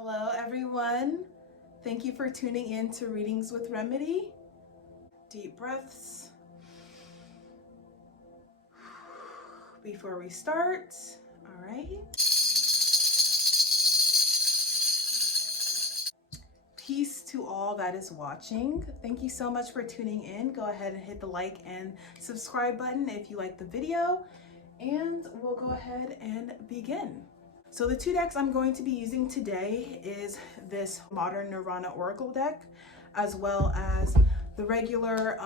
Hello everyone. Thank you for tuning in to Readings with Remedi. Deep breaths before we start. All right. Peace to all that is watching. Thank you so much for tuning in. Go ahead and hit the like and subscribe button if you like the video, and we'll go ahead and begin. So the two decks I'm going to be using today is this Modern Nirvana Oracle deck, as well as the regular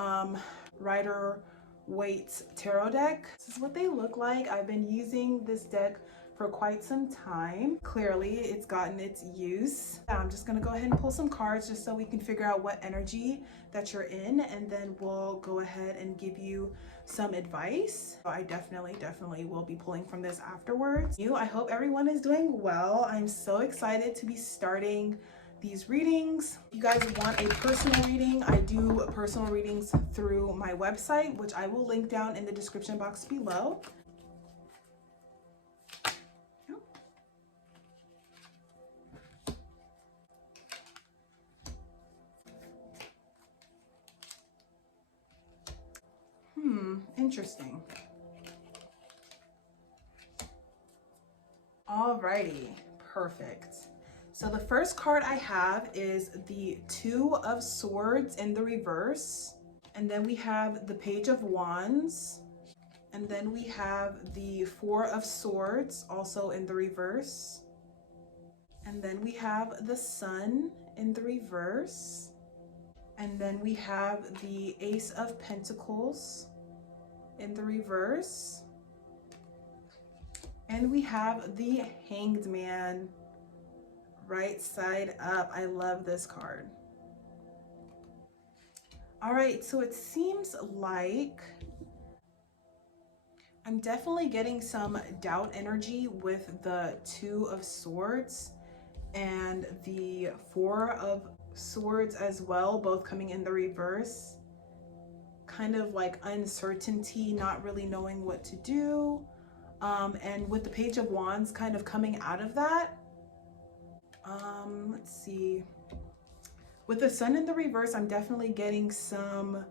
Rider-Waite Tarot deck. This is what they look like. I've been using this deck for quite some time. Clearly, it's gotten its use. I'm just gonna go ahead and pull some cards just so we can figure out what energy that you're in, and then we'll go ahead and give you some advice. I definitely will be pulling from this afterwards. I hope everyone is doing well. I'm so excited to be starting these readings. If you guys want a personal reading, I do personal readings through my website, which I will link down in the description box below. Interesting. Alrighty, perfect. So the first card I have is the Two of Swords in the reverse. And then we have the Page of Wands. And then we have the Four of Swords also in the reverse. And then we have the Sun in the reverse. And then we have the Ace of Pentacles in the reverse. And we have the Hanged Man right side up. I love this card. All right, so it seems like I'm definitely getting some doubt energy with the Two of Swords and the Four of Swords as well, both coming in the reverse. Kind of like uncertainty, not really knowing what to do. And with the Page of Wands kind of coming out of that. Let's see. With the Sun in the reverse, I'm definitely getting some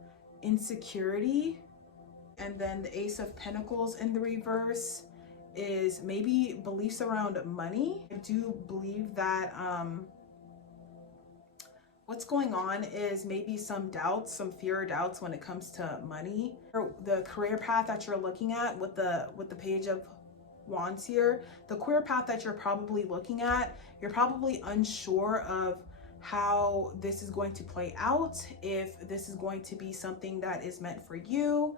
insecurity. And then the Ace of Pentacles in the reverse is maybe beliefs around money. I do believe that what's going on is maybe some doubts, some fear or doubts when it comes to money. Or the career path that you're looking at with the Page of Wands here, the career path that you're probably looking at, you're probably unsure of how this is going to play out, if this is going to be something that is meant for you,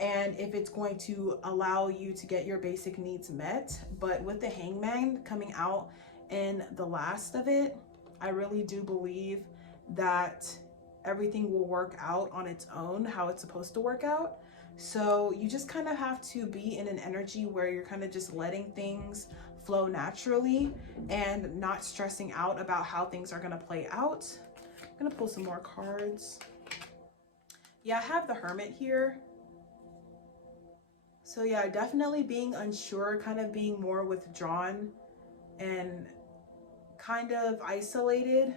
and if it's going to allow you to get your basic needs met. But with the Hangman coming out in the last of it, I really do believe that everything will work out on its own, how it's supposed to work out. So you just kind of have to be in an energy where you're kind of just letting things flow naturally and not stressing out about how things are going to play out. I'm going to pull some more cards. Yeah, I have the Hermit here. So yeah, definitely being unsure, kind of being more withdrawn and kind of isolated,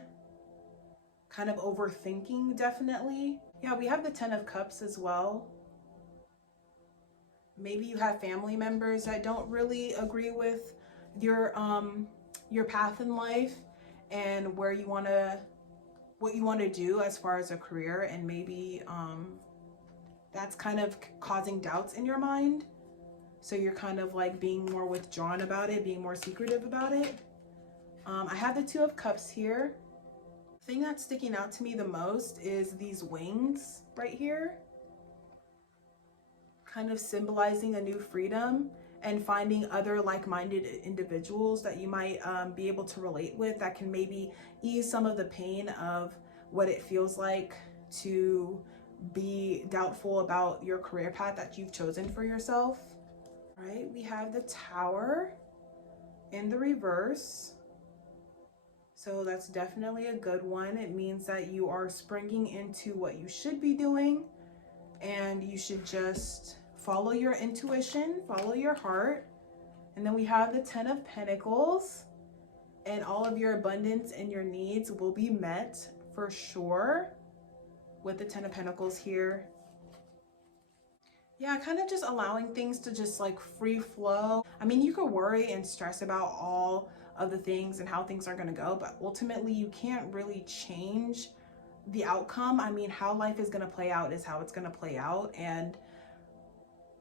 kind of overthinking, definitely. Yeah, we have the Ten of Cups as well. Maybe you have family members that don't really agree with your path in life and where you want to, what you want to do as far as a career, and maybe that's kind of causing doubts in your mind. So you're kind of like being more withdrawn about it, being more secretive about it. I have the Two of Cups here. The thing that's sticking out to me the most is these wings right here, kind of symbolizing a new freedom and finding other like-minded individuals that you might be able to relate with, that can maybe ease some of the pain of what it feels like to be doubtful about your career path that you've chosen for yourself. All right, we have the Tower in the reverse. So that's definitely a good one. It means that you are springing into what you should be doing, and you should just follow your intuition, follow your heart. And then we have the Ten of Pentacles, and all of your abundance and your needs will be met for sure with the 10 of Pentacles here. Yeah, kind of just allowing things to just like free flow. I mean, you could worry and stress about all of the things and how things are going to go, but ultimately you can't really change the outcome. I mean, how life is going to play out is how it's going to play out. And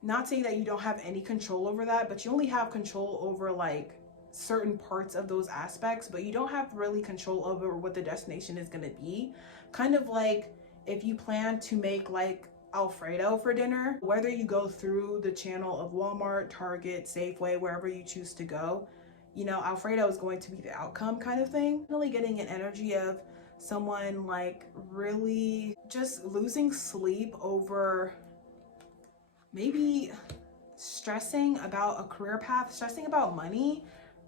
not saying that you don't have any control over that, but you only have control over like certain parts of those aspects, but you don't have really control over what the destination is going to be. Kind of like if you plan to make like Alfredo for dinner, whether you go through the channel of Walmart, Target, Safeway, wherever you choose to go, you know, Alfredo is going to be the outcome kind of thing. Really getting an energy of someone like really just losing sleep over maybe stressing about a career path, stressing about money,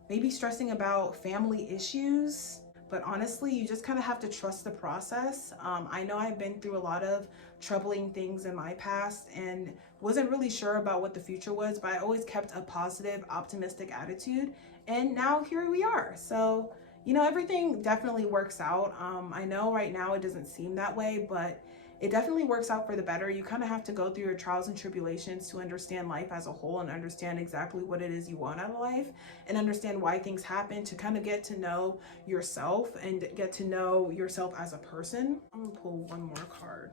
maybe stressing about family issues. But honestly, you just kind of have to trust the process. I know I've been through a lot of troubling things in my past and wasn't really sure about what the future was, but I always kept a positive, optimistic attitude. And now here we are. So, you know, everything definitely works out. I know right now it doesn't seem that way, but it definitely works out for the better. You kind of have to go through your trials and tribulations to understand life as a whole and understand exactly what it is you want out of life and understand why things happen, to kind of get to know yourself and get to know yourself as a person. I'm gonna pull one more card.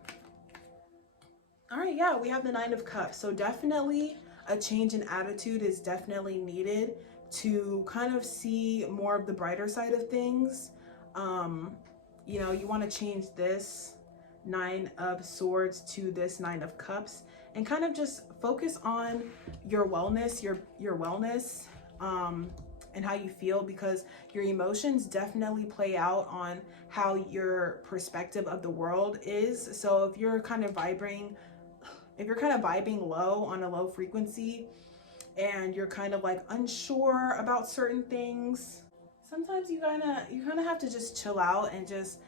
All right, yeah, we have the 9 of Cups. So definitely a change in attitude is definitely needed to kind of see more of the brighter side of things. You know, you want to change this 9 of Swords to this 9 of Cups and kind of just focus on your wellness, your wellness, and how you feel, because your emotions definitely play out on how your perspective of the world is. So if you're kind of vibing low on a low frequency and you're kind of like unsure about certain things, sometimes you kind of have to just chill out and just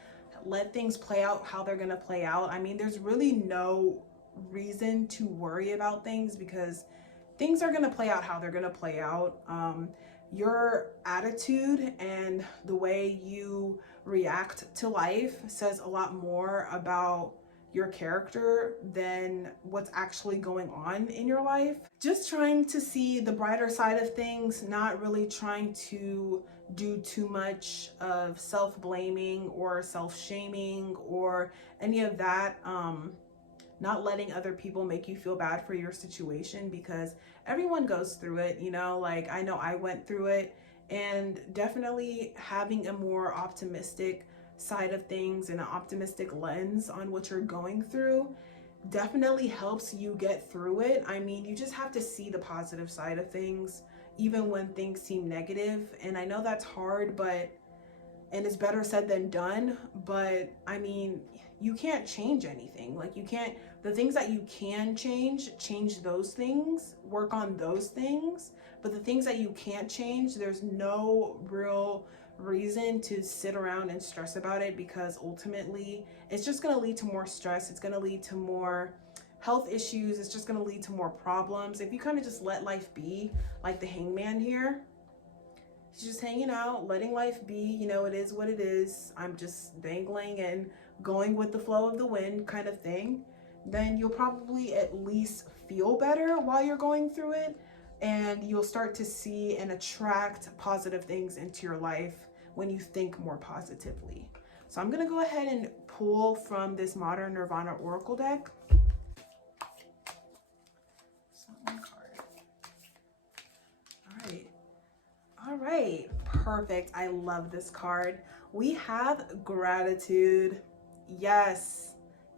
let things play out how they're gonna play out. I mean, there's really no reason to worry about things because things are gonna play out how they're gonna play out. Your attitude and the way you react to life says a lot more about your character than what's actually going on in your life. Just trying to see the brighter side of things, not really trying to do too much of self-blaming or self-shaming or any of that. Not letting other people make you feel bad for your situation, because everyone goes through it, you know, like I know I went through it, and definitely having a more optimistic side of things and an optimistic lens on what you're going through definitely helps you get through it. I mean, you just have to see the positive side of things even when things seem negative. And I know that's hard, and it's better said than done, but I mean, you can't change anything. Like the things that you can change those things, work on those things. But the things that you can't change, there's no real reason to sit around and stress about it, because ultimately it's just going to lead to more stress. It's going to lead to more health issues. It's just going to lead to more problems. If you kind of just let life be, like the Hangman here, he's just hanging out, letting life be, you know, it is what it is. I'm just dangling and going with the flow of the wind kind of thing. Then you'll probably at least feel better while you're going through it, and you'll start to see and attract positive things into your life when you think more positively. So I'm going to go ahead and pull from this Modern Nirvana Oracle deck. One card. All right, perfect. I love this card. We have gratitude. Yes,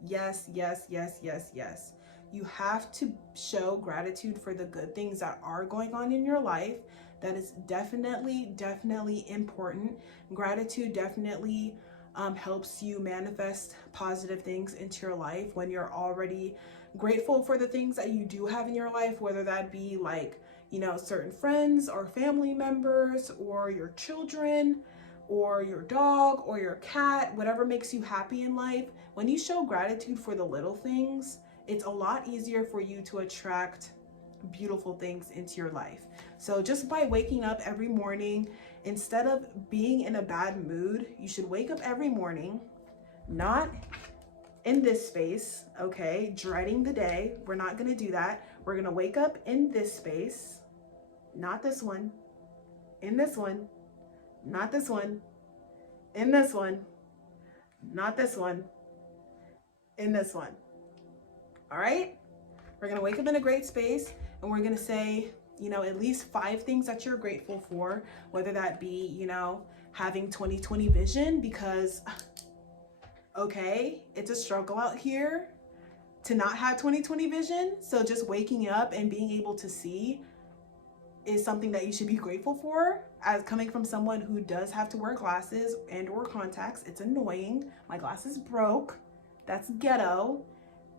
yes, yes, yes, yes, yes. You have to show gratitude for the good things that are going on in your life. That is definitely, definitely important. Gratitude definitely helps you manifest positive things into your life when you're already grateful for the things that you do have in your life, whether that be like, you know, certain friends or family members or your children or your dog or your cat, whatever makes you happy in life. When you show gratitude for the little things, it's a lot easier for you to attract beautiful things into your life. So just by waking up every morning Instead of being in a bad mood, you should wake up every morning, not in this space, okay, dreading the day. We're not gonna do that. We're gonna wake up in this space, not this one, in this one, not this one, in this one, not this one, in this one. All right? We're gonna wake up in a great space, and we're gonna say, you know, at least 5 things that you're grateful for, whether that be, you know, having 20/20 vision, because, okay, it's a struggle out here to not have 20/20 vision. So just waking up and being able to see is something that you should be grateful for. As coming from someone who does have to wear glasses and or contacts, it's annoying. My glasses broke. That's ghetto.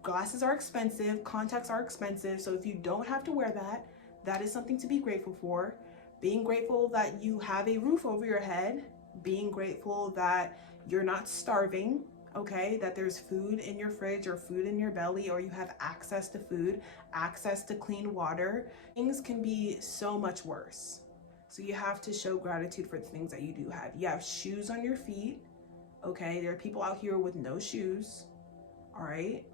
Glasses are expensive, contacts are expensive. So if you don't have to wear that, that is something to be grateful for. Being grateful that you have a roof over your head, being grateful that you're not starving, okay, that there's food in your fridge or food in your belly, or you have access to food, access to clean water. Things can be so much worse. So you have to show gratitude for the things that you do have. You have shoes on your feet, okay? There are people out here with no shoes, all right?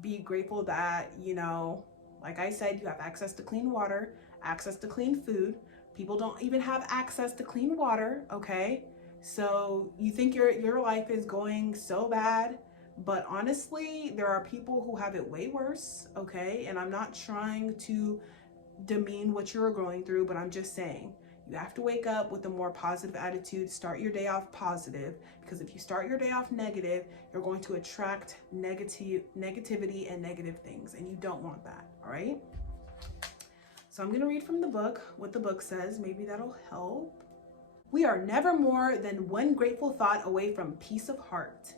Be grateful that, you know, like I said, you have access to clean water, access to clean food. People don't even have access to clean water, okay? So you think your life is going so bad, but honestly, there are people who have it way worse, okay? And I'm not trying to demean what you're going through, but I'm just saying, you have to wake up with a more positive attitude, start your day off positive, because if you start your day off negative, you're going to attract negativity and negative things, and you don't want that, all right? So I'm gonna read from the book what the book says. Maybe that'll help. We are never more than one grateful thought away from peace of heart.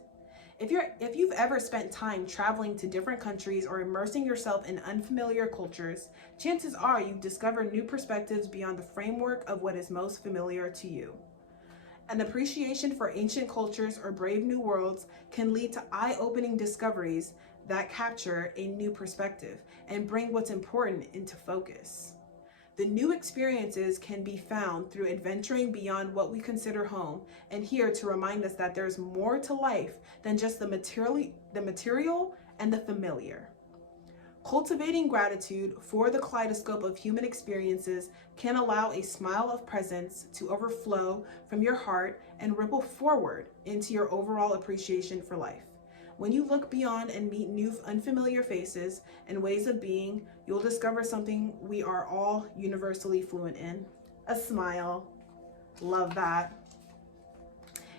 If you've ever spent time traveling to different countries or immersing yourself in unfamiliar cultures, chances are you've discovered new perspectives beyond the framework of what is most familiar to you. An appreciation for ancient cultures or brave new worlds can lead to eye-opening discoveries that capture a new perspective and bring what's important into focus. The new experiences can be found through adventuring beyond what we consider home, and here to remind us that there's more to life than just the material and the familiar. Cultivating gratitude for the kaleidoscope of human experiences can allow a smile of presence to overflow from your heart and ripple forward into your overall appreciation for life. When you look beyond and meet new unfamiliar faces and ways of being, you'll discover something we are all universally fluent in: a smile. Love that.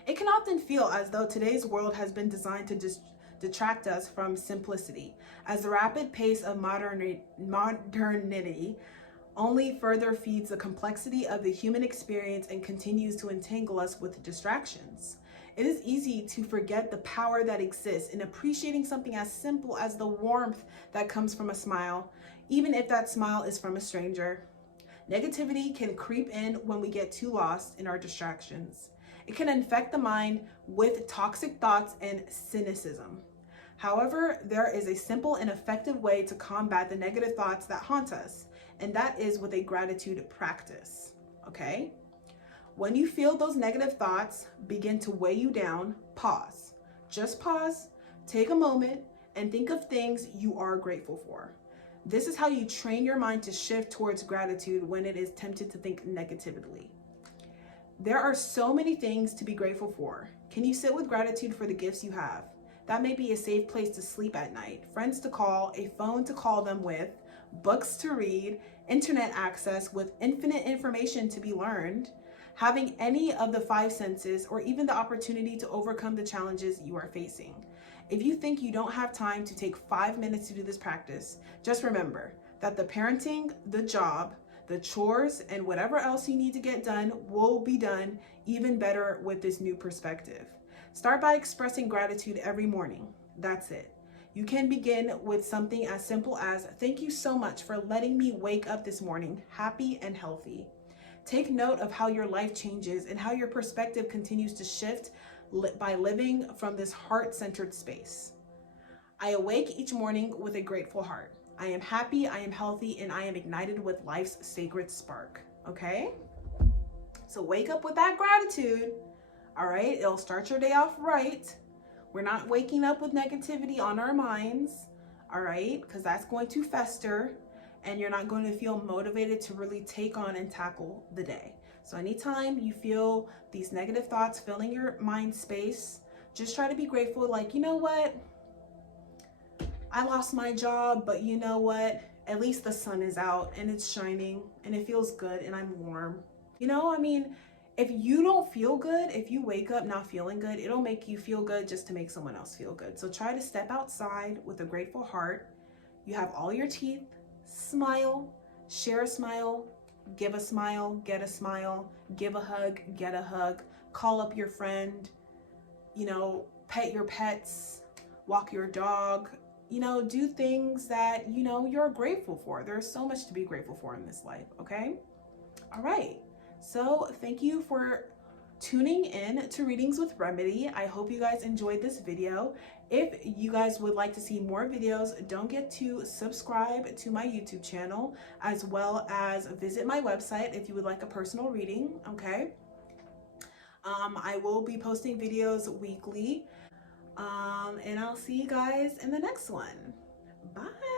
It can often feel as though today's world has been designed to detract us from simplicity, as the rapid pace of modernity only further feeds the complexity of the human experience and continues to entangle us with distractions. It is easy to forget the power that exists in appreciating something as simple as the warmth that comes from a smile, even if that smile is from a stranger. Negativity can creep in when we get too lost in our distractions. It can infect the mind with toxic thoughts and cynicism. However, there is a simple and effective way to combat the negative thoughts that haunt us, and that is with a gratitude practice, okay? When you feel those negative thoughts begin to weigh you down, pause. Just pause, take a moment, and think of things you are grateful for. This is how you train your mind to shift towards gratitude when it is tempted to think negatively. There are so many things to be grateful for. Can you sit with gratitude for the gifts you have? That may be a safe place to sleep at night, friends to call, a phone to call them with, books to read, internet access with infinite information to be learned, having any of the 5 senses, or even the opportunity to overcome the challenges you are facing. If you think you don't have time to take 5 minutes to do this practice, just remember that the parenting, the job, the chores, and whatever else you need to get done will be done even better with this new perspective. Start by expressing gratitude every morning. That's it. You can begin with something as simple as, "Thank you so much for letting me wake up this morning happy and healthy." Take note of how your life changes and how your perspective continues to shift by living from this heart-centered space. I awake each morning with a grateful heart. I am happy, I am healthy, and I am ignited with life's sacred spark, okay? So wake up with that gratitude. All right, it'll start your day off right. We're not waking up with negativity on our minds, all right, because that's going to fester and you're not going to feel motivated to really take on and tackle the day. So anytime you feel these negative thoughts filling your mind space, just try to be grateful. Like, you know what? I lost my job, but you know what? At least the sun is out and it's shining and it feels good and I'm warm. You know, I mean, if you don't feel good, if you wake up not feeling good, it'll make you feel good just to make someone else feel good. So try to step outside with a grateful heart. You have all your teeth. Smile, share a smile, give a smile, get a smile, give a hug, get a hug, call up your friend, you know, pet your pets, walk your dog, you know, do things that, you know, you're grateful for. There's so much to be grateful for in this life, okay? All right. So thank you for tuning in to Readings with Remedi. I hope you guys enjoyed this video. If you guys would like to see more videos, don't forget to subscribe to my YouTube channel, as well as visit my website if you would like a personal reading, okay? I will be posting videos weekly, and I'll see you guys in the next one. Bye.